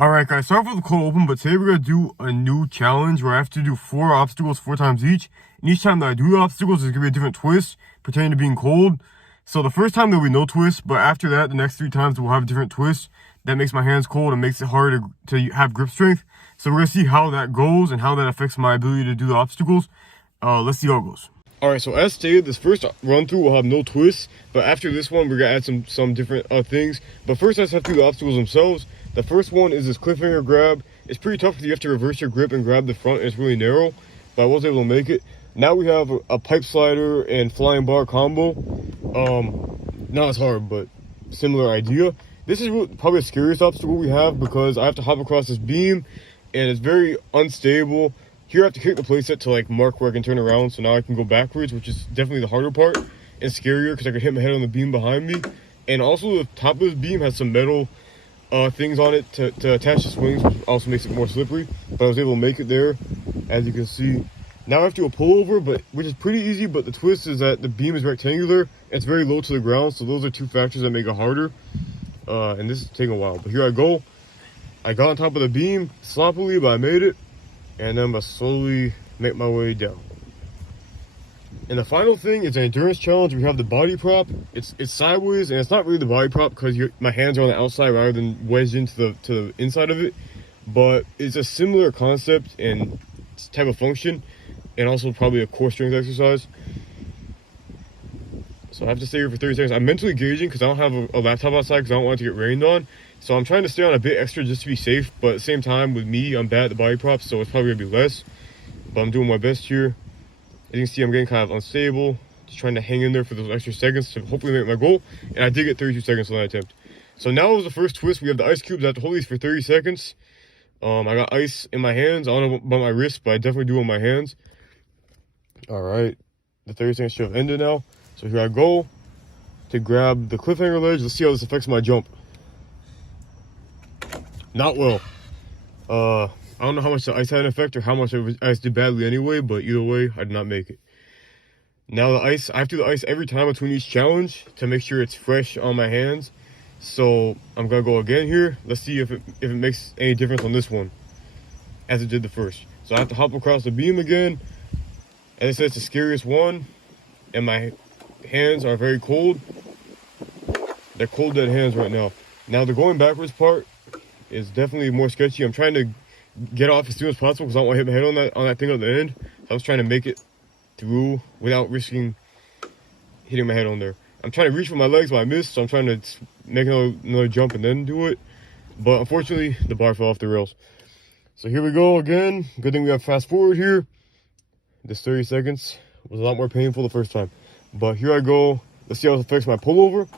Alright guys, sorry for the cold open, but today we're going to do a new challenge where I have to do 4 obstacles 4 times each. And each time that I do the obstacles, there's going to be a different twist pertaining to being cold. So the first time there'll be no twist, but after that, the next 3 times we'll have a different twist. That makes my hands cold and makes it harder to have grip strength. So we're going to see how that goes and how that affects my ability to do the obstacles. Let's see how it goes. Alright, so as stated, this first run through will have no twists, but after this one, we're going to add some different things. But first, let's have to do the obstacles themselves. The first one is this cliffhanger grab. It's pretty tough because you have to reverse your grip and grab the front, and it's really narrow, but I was able to make it. Now we have a pipe slider and flying bar combo. Not as hard, but similar idea. This is probably the scariest obstacle we have because I have to hop across this beam, and it's very unstable. Here I have to kick the playset to like mark where I can turn around, so now I can go backwards, which is definitely the harder part and scarier because I can hit my head on the beam behind me. And also the top of this beam has some metal things on it to attach the swings, which also makes it more slippery. But I was able to make it there, as you can see. Now I have to do a pullover, which is pretty easy, but the twist is that the beam is rectangular and it's very low to the ground, so those are 2 factors that make it harder. And this is taking a while, but here I go. I got on top of the beam sloppily, but I made it. And then I'm gonna slowly make my way down. And the final thing is an endurance challenge. We have the body prop. It's sideways, and it's not really the body prop because my hands are on the outside rather than wedged into the inside of it. But it's a similar concept and type of function, and also probably a core strength exercise. So I have to stay here for 30 seconds. I'm mentally gauging because I don't have a laptop outside because I don't want it to get rained on. So I'm trying to stay on a bit extra just to be safe. But at the same time, with me, I'm bad at the body props, so it's probably going to be less. But I'm doing my best here. As you can see, I'm getting kind of unstable. Just trying to hang in there for those extra seconds to hopefully make my goal. And I did get 32 seconds on that attempt. So now is the first twist. We have the ice cubes. I have to hold these for 30 seconds. I got ice in my hands. I don't know about my wrist, but I definitely do on my hands. All right. The 30 seconds should have ended now. So here I go to grab the cliffhanger ledge. Let's see how this affects my jump. Not well. I don't know how much the ice had an effect or how much ice did badly anyway, but either way, I did not make it. Now the ice, I have to do the ice every time between each challenge to make sure it's fresh on my hands. So I'm gonna go again here. Let's see if it makes any difference on this one, as it did the first. So I have to hop across the beam again. As I said, it's the scariest one, and my hands are very cold. They're cold dead hands right now. Now the going backwards part is definitely more sketchy. I'm trying to get off as soon as possible because I don't want to hit my head on that thing at the end. I was trying to make it through without risking hitting my head on there. I'm trying to reach for my legs, but I missed, so I'm trying to make another jump and then do it. But unfortunately, the bar fell off the rails. So here we go again. Good thing we have fast forward here. This 30 seconds was a lot more painful the first time. But here I go. Let's see how it affects my pullover.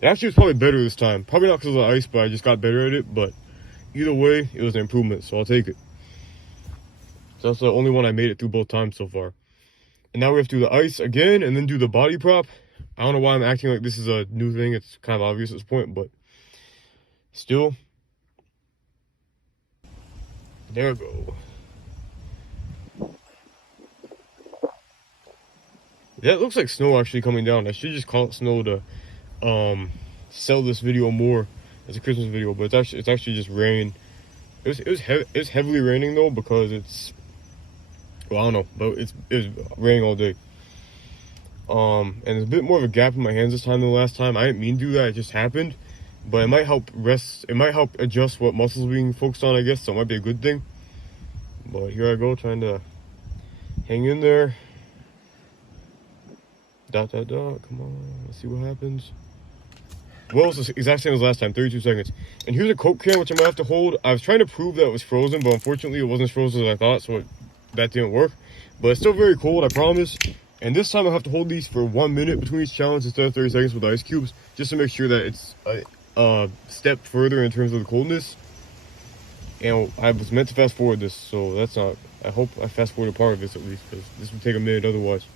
It actually was probably better this time. Probably not because of the ice, but I just got better at it. But either way, it was an improvement, so I'll take it. So that's the only one I made it through both times so far. And now we have to do the ice again and then do the body prop. I don't know why I'm acting like this is a new thing. It's kind of obvious at this point, but still. There we go. That looks like snow actually coming down. I should just call it snow to sell this video more as a Christmas video, but it's actually just rain. It's heavily raining though because it's, well, I don't know, but it was raining all day. And there's a bit more of a gap in my hands this time than the last time. I didn't mean to do that, it just happened. But it might help adjust what muscles being focused on, I guess, so it might be a good thing. But here I go, trying to hang in there. Come on, let's see what happens. Well, it's the exact same as last time, 32 seconds. And here's a Coke can, which I might have to hold. I was trying to prove that it was frozen, but unfortunately it wasn't as frozen as I thought, so that didn't work. But it's still very cold, I promise. And this time I have to hold these for 1 minute between each challenge instead of 30 seconds with the ice cubes, just to make sure that it's a step further in terms of the coldness. And I was meant to fast forward this, so that's not, I hope I fast forward a part of this at least, because this would take a minute otherwise.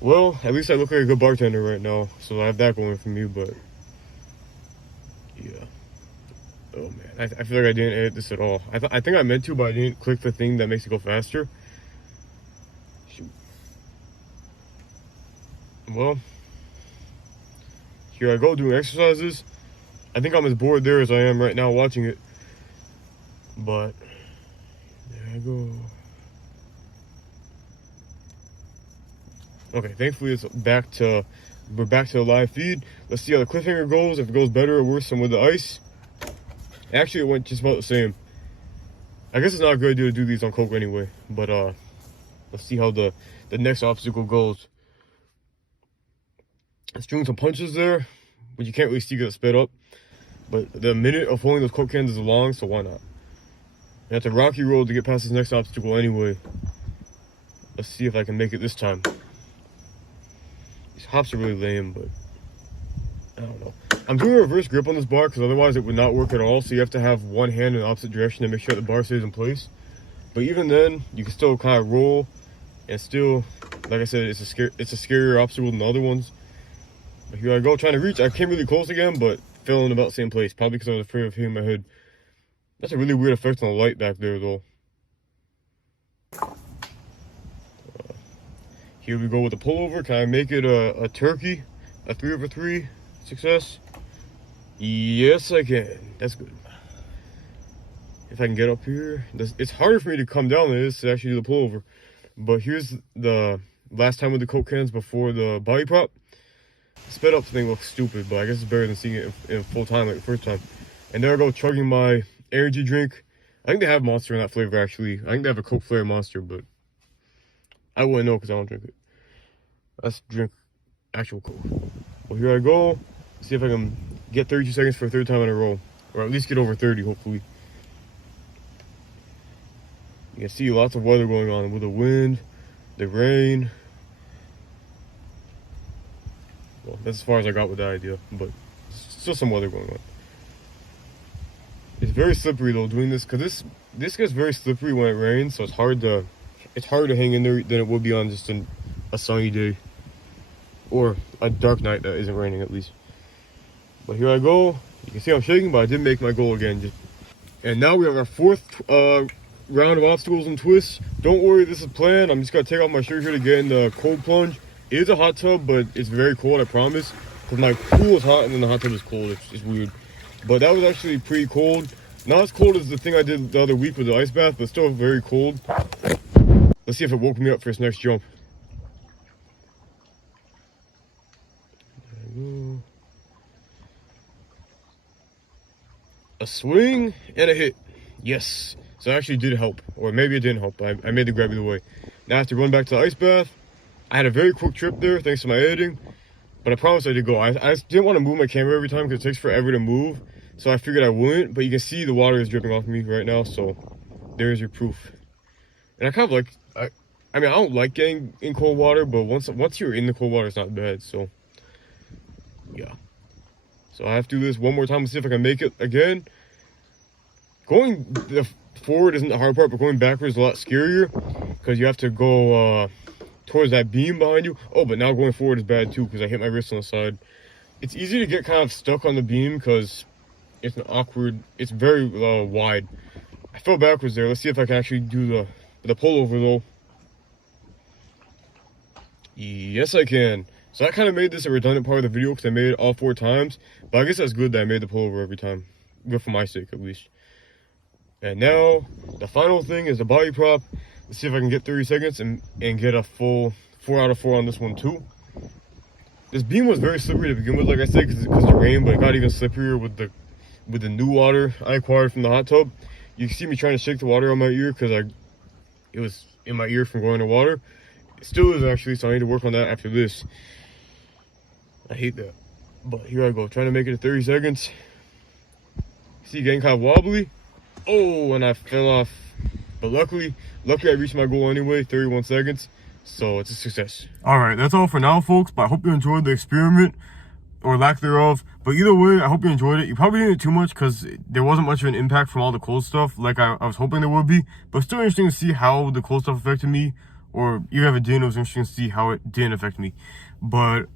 Well, at least I look like a good bartender right now, so I have that going for me, but yeah. Oh man, I feel like I didn't edit this at all. I think I meant to, but I didn't click the thing that makes it go faster. Shoot. Well, here I go doing exercises. I think I'm as bored there as I am right now watching it. But there I go. Okay, thankfully we're back to the live feed. Let's see how the cliffhanger goes, if it goes better or worse than with the ice. Actually, it went just about the same. I guess it's not a good idea to do these on Coke anyway, but let's see how the next obstacle goes. It's doing some punches there, but you can't really see because it's sped up. But the minute of holding those Coke cans is long, so why not? And it's a rocky road to get past this next obstacle anyway. Let's see if I can make it this time. These hops are really lame, but I don't know. I'm doing a reverse grip on this bar because otherwise it would not work at all. So you have to have one hand in the opposite direction to make sure the bar stays in place. But even then, you can still kind of roll, and still, like I said, it's a scarier obstacle than the other ones. But here I go, trying to reach. I came really close again, but fell in about the same place. Probably because I was afraid of hitting my head. That's a really weird effect on the light back there, though. Here we go with the pullover. Can I make it a turkey? A 3/3 success? Yes, I can. That's good. If I can get up here. It's harder for me to come down than it is to actually do the pullover. But here's the last time with the Coke cans before the body prop. The sped up thing looks stupid, but I guess it's better than seeing it in full time like the first time. And there I go, chugging my energy drink. I think they have Monster in that flavor, actually. I think they have a Coke flavor Monster, but I wouldn't know because I don't drink it. Let's drink actual Coke. Well, here I go. See if I can get 32 seconds for a third time in a row. Or at least get over 30, hopefully. You can see lots of weather going on with the wind, the rain. Well, that's as far as I got with that idea, but still some weather going on. It's very slippery though doing this, because this gets very slippery when it rains, so it's hard to hang in there than it would be on just a sunny day. Or a dark night that isn't raining, at least. But here I go. You can see I'm shaking, but I did make my goal again. And now we have our fourth round of obstacles and twists. Don't worry, this is planned. I'm just gonna take off my shirt here to get in the cold plunge. It is a hot tub, but it's very cold, I promise. Because my pool is hot and then the hot tub is cold. It's weird. But that was actually pretty cold. Not as cold as the thing I did the other week with the ice bath, but still very cold. Let's see if it woke me up for its next jump. A swing and a hit. Yes. So it actually did help. Or maybe it didn't help. I made the grab either way. Now I have to run back to the ice bath. I had a very quick trip there thanks to my editing. But I promised I did go. I didn't want to move my camera every time because it takes forever to move. So I figured I wouldn't. But you can see the water is dripping off me right now. So there's your proof. And I kind of like... I mean, I don't like getting in cold water. But once you're in the cold water, it's not bad. So... yeah. So I have to do this one more time to see if I can make it again. Going forward isn't the hard part, but going backwards is a lot scarier because you have to go towards that beam behind you. Oh, but now going forward is bad too because I hit my wrist on the side. It's easy to get kind of stuck on the beam because it's it's very wide. I fell backwards there. Let's see if I can actually do the pullover though. Yes, I can. So I kind of made this a redundant part of the video because I made it all 4 times. But I guess that's good that I made the pullover every time. Good for my sake, at least. And now, the final thing is the body prop. Let's see if I can get 30 seconds and get a full 4 out of 4 on this one, too. This beam was very slippery to begin with, like I said, because of the rain. But it got even slipperier with the new water I acquired from the hot tub. You can see me trying to shake the water on my ear because it was in my ear from going to water. It still is, actually, so I need to work on that after this. I hate that. But here I go, trying to make it to 30 seconds. See, getting kind of wobbly. Oh, and I fell off. But luckily I reached my goal anyway, 31 seconds. So it's a success. Alright, that's all for now, folks. But I hope you enjoyed the experiment. Or lack thereof. But either way, I hope you enjoyed it. You probably didn't too much because there wasn't much of an impact from all the cold stuff like I was hoping there would be. But still interesting to see how the cold stuff affected me. Or even if it didn't, it was interesting to see how it didn't affect me. But,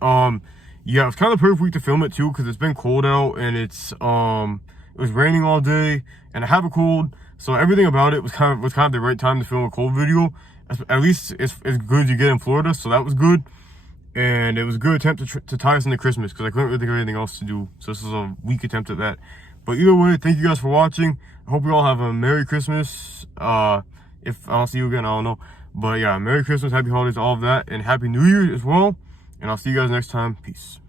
yeah, it was kind of the perfect week to film it too because it's been cold out and it was raining all day and I have a cold, so everything about it was kind of the right time to film a cold video. At least as good as you get in Florida, so that was good. And it was a good attempt to tie us into Christmas because I couldn't really think of anything else to do. So this was a weak attempt at that. But either way, thank you guys for watching. I hope you all have a Merry Christmas. If I don't see you again, I don't know. But yeah, Merry Christmas, Happy Holidays, all of that. And Happy New Year as well. And I'll see you guys next time. Peace.